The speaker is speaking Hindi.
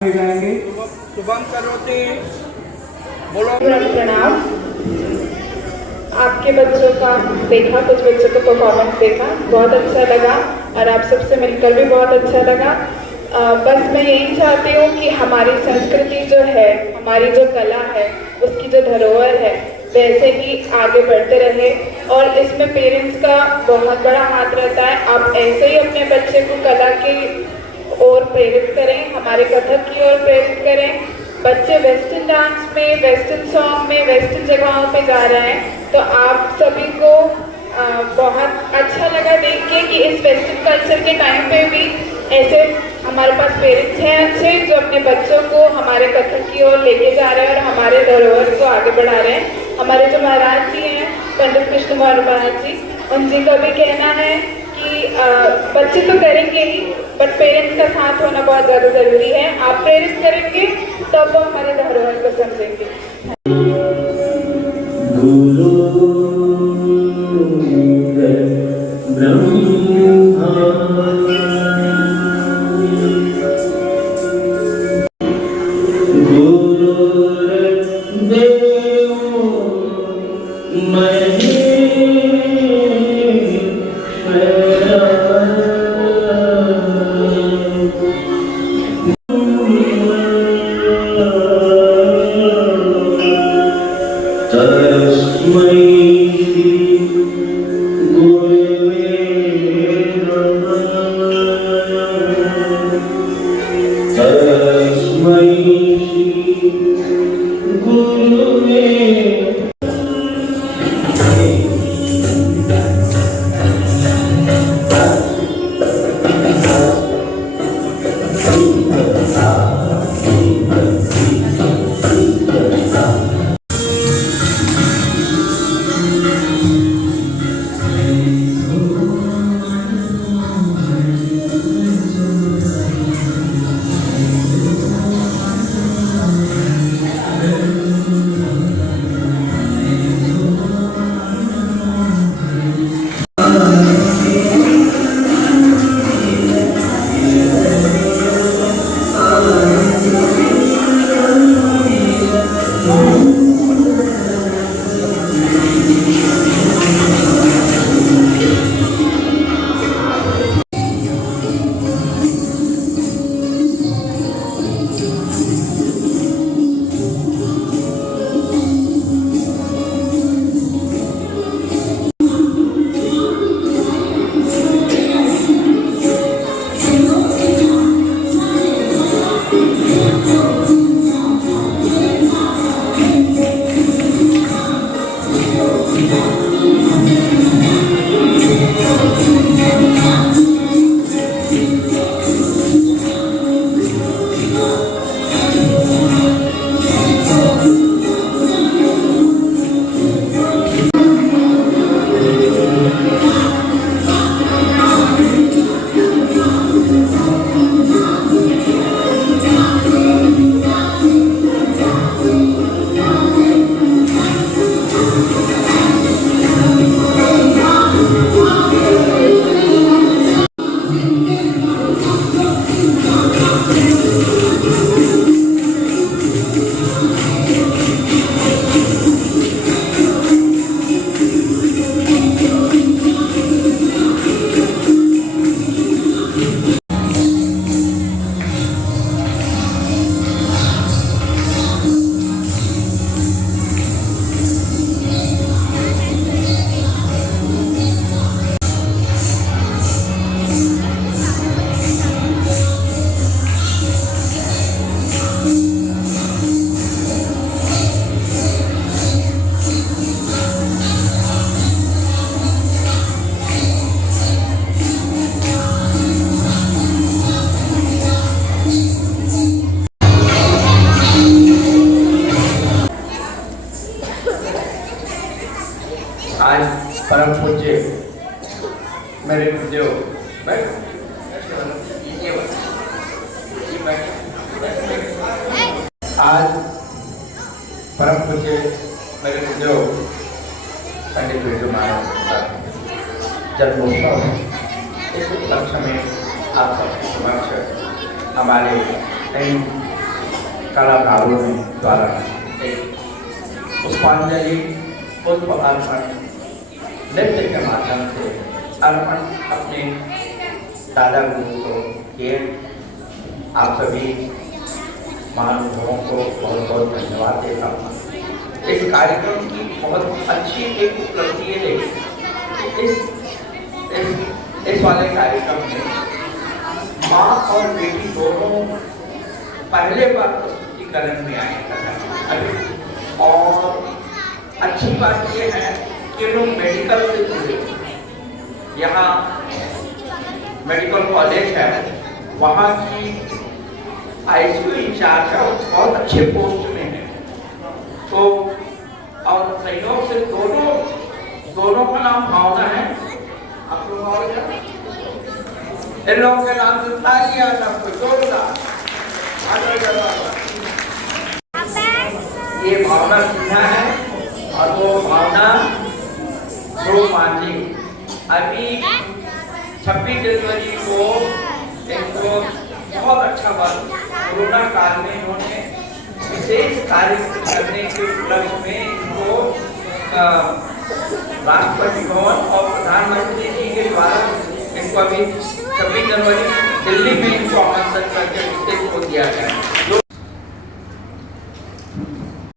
जाएंगे। शुभम करोति बोलो। प्रणाम। आपके बच्चों का देखा, कुछ बच्चों का परफॉर्मेंस देखा, बहुत अच्छा लगा और आप सबसे मिलकर भी बहुत अच्छा लगा। बस मैं यही चाहती हूँ कि हमारी संस्कृति जो है, हमारी जो कला है, उसकी जो धरोहर है, वैसे ही आगे बढ़ते रहे और इसमें पेरेंट्स का बहुत बड़ा हाथ रहता है। आप ऐसे ही अपने बच्चे को कला की और प्रेरित करें, हमारे कथक की ओर प्रेरित करें। बच्चे वेस्टर्न डांस में, वेस्टर्न सॉन्ग में, वेस्टर्न जगहों पे जा रहे हैं, तो आप सभी को बहुत अच्छा लगा देख के कि इस वेस्टर्न कल्चर के टाइम पे भी ऐसे हमारे पास पेरेंट्स हैं अच्छे, जो अपने बच्चों को हमारे कथक की ओर लेके जा रहे हैं और हमारे धरोहर को आगे बढ़ा रहे हैं। हमारे जो महाराज जी हैं, पंडित कृष्ण महाराज जी, उनजी का भी कहना है कि बच्चे तो करेंगे ही, बट पेरेंट्स का साथ होना बहुत ज़्यादा ज़रूरी है। आप प्रेरित करेंगे तब वो हमारे धरोहर को समझेंगे। आज परम पूज्य मेरे गुरुदेव आज परम पूज्य मेरे गुरुदेव पंडित कृष्ण महाराज का जन्मोत्सव है। इस उपलक्ष्य में आप सबके समक्ष हमारे कलाकारों ने द्वारा पुष्पांजलि पुष्प अर्पण नृत्य के माध्यम से अर्पण अपने दादा गुरु को किए। आप सभी महानुभावों को बहुत बहुत धन्यवाद देता हूँ। इस कार्यक्रम की बहुत अच्छी एक उपलब्धि है। इस वाले कार्यक्रम में माँ और बेटी दोनों पहले बार प्रस्तुतिकरण में आए हैं और अच्छी बात यह है कि लोग मेडिकल से जुड़े। यहाँ मेडिकल कॉलेज है, वहाँ की ICU इंचार्ज है, बहुत अच्छे पोस्ट में है। तो और संयोग से दोनों का नाम भावना है। आप लोग और इन लोगों के नाम से तालियां सबको जोरदार। ये भावना सिन्हा है और वो भावना मांझी। अभी 26 जनवरी को इनको बहुत अच्छा बात कोरोना काल में इन्होंने विशेष कार्य करने के उपलक्ष्य में इनको राष्ट्रपति भवन और प्रधानमंत्री जी के द्वारा इनको अभी 26 जनवरी दिल्ली में इनको आमंत्रण करके विशेष को दिया गया, जो